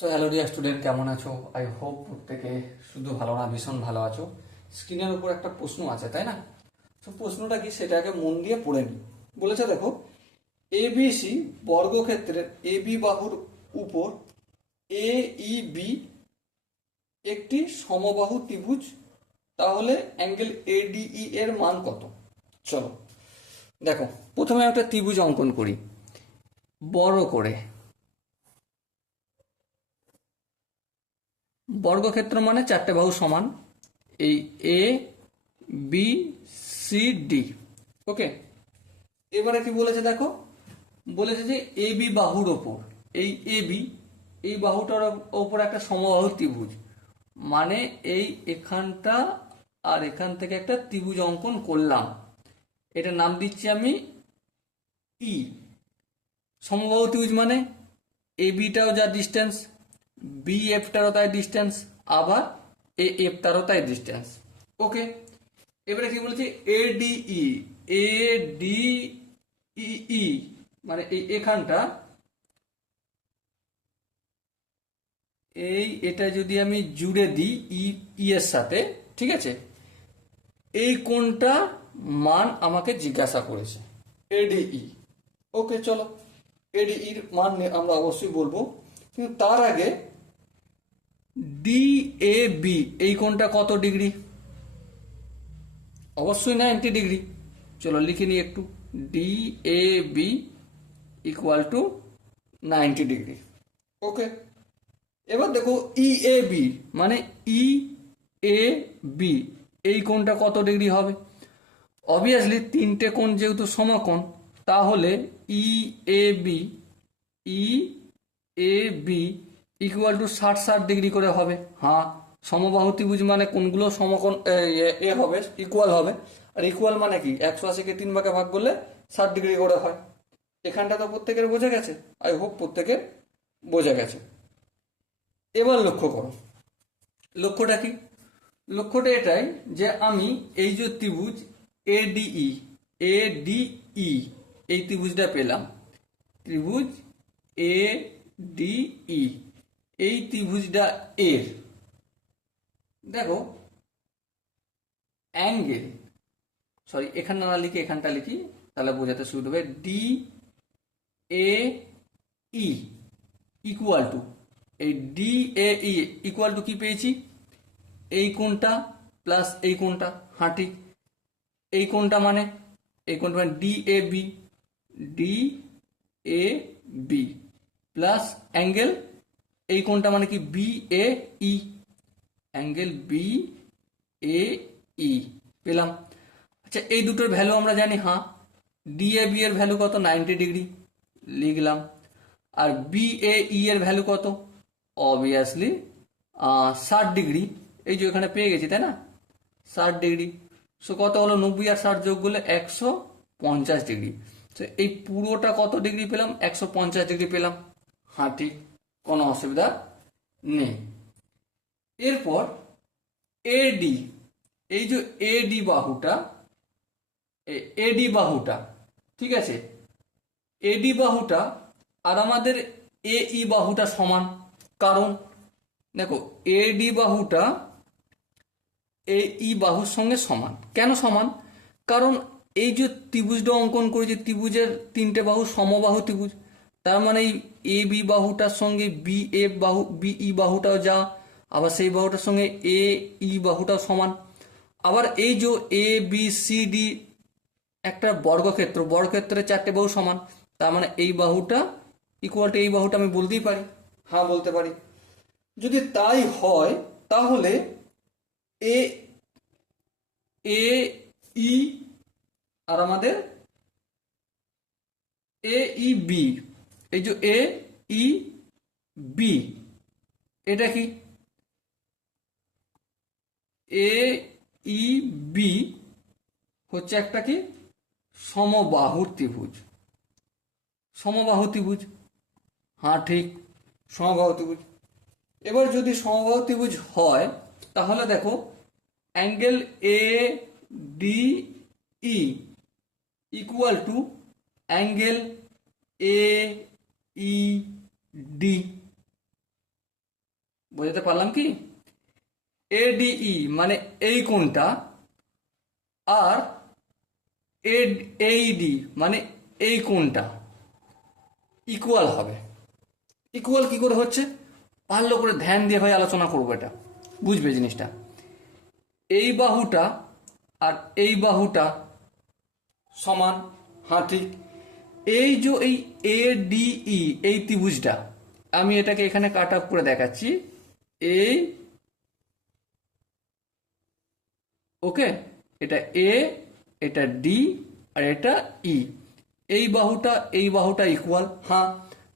So hello dear student, কেমন আছো? I hope প্রত্যেকে শুধু ভালো না, ভীষণ ভালো আছো। স্ক্রিনের উপর একটা প্রশ্ন আছে, তাই না? তো প্রশ্নটা কি সেটাকে মন দিয়ে পড়ে নি। বলেছে দেখো, এবিসি বর্গক্ষেত্রের এবি বাহুর উপর এ ই বি একটি সমবাহু ত্রিভুজ, তাহলে অ্যাঙ্গেল এডিই এর মান কত? চলো দেখো, প্রথমে একটা ত্রিভুজ অঙ্কন করি বড় করে। বর্গক্ষেত্র মানে চারটে বাহু সমান, এই এ বি সি ডি। ওকে, এবারে কি বলেছে দেখো, বলেছে যে এ বি বাহুর ওপর এই এ বি, এই বাহুটার ওপর একটা সমবাহু ত্রিভুজ, মানে এই এখানটা আর এখান থেকে একটা ত্রিভুজ অঙ্কন করলাম। এটা নাম দিচ্ছি আমি ই। সমবাহু ত্রিভুজ মানে এ বিটাও যা ডিস্টেন্স, বি এফটারও তাই ডিস্টেন্স, আবার এ এফটারও তাই ডিস্টেন্স। ওকে, এবারে কি বলছি, এডিই, এডিই মানে এই এখানটা, এটা যদি আমি জুড়ে দিই ই ই এর সাথে, ঠিক আছে, এই কোণটা মান আমাকে জিজ্ঞাসা করেছে, এডিই। ওকে চলো, এডিইর মান আমরা অবশ্যই বলবো, কিন্তু তার আগে ডি এ বি এই কোণটা কত ডিগ্রি? অবশ্যই 90 ডিগ্রি। চলো লিখে নিই একটু, D A B equal to 90 degree. Okay, এবার দেখো ই এ বি মানে ই এ বি এই কোণটা কত ডিগ্রি হবে? অবভিয়াসলি তিনটে কোণ যেহেতু সমকোণ, তাহলে E A B, E A B equal to 60 degree করে হবে। হ্যাঁ, সমবাহু ত্রিভুজ মানে কোণগুলো সমকোণ হবে, ইকুয়াল হবে। আর ইকুয়াল মানে কি, 180কে 3 ভাগে ভাগ করলে 60 ডিগ্রি করে হয়। এখানটা তো প্রত্যেকের বোঝা গেছে, আই হোপ প্রত্যেকের বোঝা গেছে। এবার লক্ষ্য করো, লক্ষ্যটা কি? লক্ষ্যটা এটাই যে আমি এই যে ত্রিভুজ এডিই, এডিই এই ত্রিভুজটা পেলাম, ত্রিভুজ এ ডিই, এই ত্রিভুজটা এর দেখো অ্যাঙ্গেল, সরি এখানে না লিখে এখানটা লিখি, তাহলে বোঝাতে সুবিধা হবে। D A E equal to, এই D A E equal to কি পেয়েছি? এই কোণটা প্লাস এই কোণটা। হ্যাঁ ঠিক, এই কোণটা মানে, এই কোণটা মানে D A B, D A B plus angle, এই কোণটা মানে কি B A E, angle B A E পেলাম। আচ্ছা, এই দুটোর ভ্যালু আমরা জানি। হ্যাঁ, ডি এ বি এর ভ্যালু কত? 90 ডিগ্রি লিখলাম। আর বি এ ই এর ভ্যালু কত? Obviously 60 degree. এই যে এখানে পেয়ে গেছি, তাই না? 60 ডিগ্রি। সো কত হলো? 90 আর 60 যোগ করলে 150 ডিগ্রি। তো এই পুরোটা কত ডিগ্রি পেলাম? 150 ডিগ্রি পেলাম। হ্যাঁ ঠিক, কোনো অসুবিধা নেই। এরপর এডি, এই যে এডি বাহুটা, এডি বাহুটা, ঠিক আছে, এডি বাহুটা আর আমাদের এ ই বাহুটা সমান। কারণ দেখো, এডি বাহুটা এ ই বাহুর সঙ্গে সমান। কেন সমান? কারণ এই যে ত্রিভুজটা অঙ্কন করেছি, ত্রিভুজের তিনটে বাহু সমবাহু ত্রিভুজ, তার মানে এই এ বি বাহুটার সঙ্গে বি এ বাহু, বি ই বাহুটাও যা, আবার সেই বাহুটার সঙ্গে এ ই বাহুটাও সমান। আবার এই যে এ বি সি ডি একটা বর্গক্ষেত্র, বর্গক্ষেত্রের চারটে বাহু সমান, তার মানে এই বাহুটা ইকুয়াল টু এই বাহুটা আমি বলতেই পারি। হ্যাঁ বলতে পারি। যদি তাই হয়, তাহলে এ এ ই আর আমাদের এ ই বি, এই যে এ ই বি, এটা কি? এ ই বি হচ্ছে একটা কি সমবাহু ত্রিভুজ, সমবাহু ত্রিভুজ। হ্যাঁ ঠিক, সমবাহু ত্রিভুজ। এবার যদি সমবাহু ত্রিভুজ হয়, তাহলে দেখো angle A D E equal to angle A E D. বোঝাতে পারলাম কি? এডিই মানে এই কোণটা, আর এইডি মানে এই কোণটা ইকুয়াল হবে। ইকুয়াল কি করে হচ্ছে? ভালো করে ধ্যান দিয়ে ভাই আলোচনা করবো, এটা বুঝবে জিনিসটা। এই বাহুটা আর এই বাহুটা সমান, হ্যাঁ ঠিক। এই যে এই এডিই এই ত্রিভুজটা, আমি এটাকে এখানে কাট অফ করে দেখাচ্ছি। এই ওকে, এটা এ, এটা ডি, আর এটা ই। এই বাহুটা ইকুয়াল, হ্যাঁ।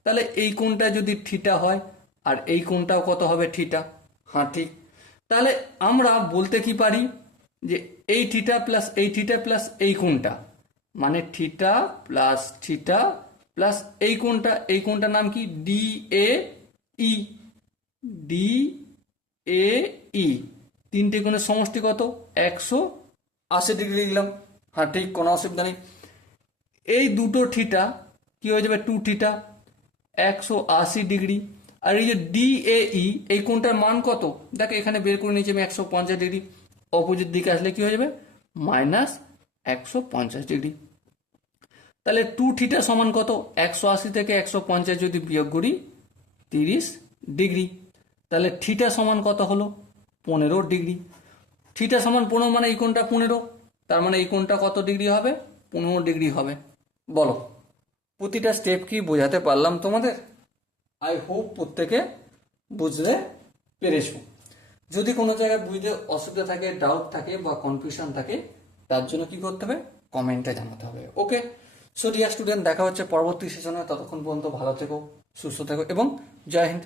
তাহলে এই কোণটা যদি থিটা হয় আর এই কোণটাও কত হবে? থিটা, হ্যাঁ ঠিক। তাহলে আমরা বলতে কি পারি যে এই থিটা প্লাস এই থিটা প্লাস এই কোণটা মানে থিটা প্লাস থিটা প্লাস এই কোণটার নাম কি? D A E. D A ই, তিনটে কোণের সমষ্টি কত? 180 ডিগ্রি লিখলাম, হ্যাঁ ঠিক, কোনো অসুবিধা নেই। এই দুটো থিটা কি হয়ে যাবে? 2 থিটা, 180 ডিগ্রি। আর এই যে ডিএই এই কোণটার মান কত? দেখো এখানে বের করে নিয়েছি আমি 150 ডিগ্রি। অপোজিট দিকে আসলে কি হয়ে যাবে? Minus 150 degree. তাহলে 2 থিটা সমান কত? 180 থেকে 150 যদি বিয়োগ করি 30 ডিগ্রি। তাহলে থিটা সমান কত হলো? 15 ডিগ্রি। থিটা সমান 15 মানে এই কোণটা 15, তার মানে এই কোণটা কত ডিগ্রি হবে? 15 ডিগ্রি হবে। বলো, প্রতিটা স্টেপ কি বোঝাতে পারলাম তোমাদের? আই হোপ প্রত্যেকে বুঝতে পেরেছো। যদি কোনো জায়গায় বুঝতে অসুবিধা থাকে, ডাউট থাকে বা কনফিউশন থাকে, তার জন্য কি করতে হবে? কমেন্টে জানাতে হবে। ওকে, সো ডিয়ার স্টুডেন্ট, দেখা হচ্ছে পরবর্তী সেশনে। ততক্ষণ পর্যন্ত ভালো থেকো, সুস্থ থেকো এবং জয় হিন্দ।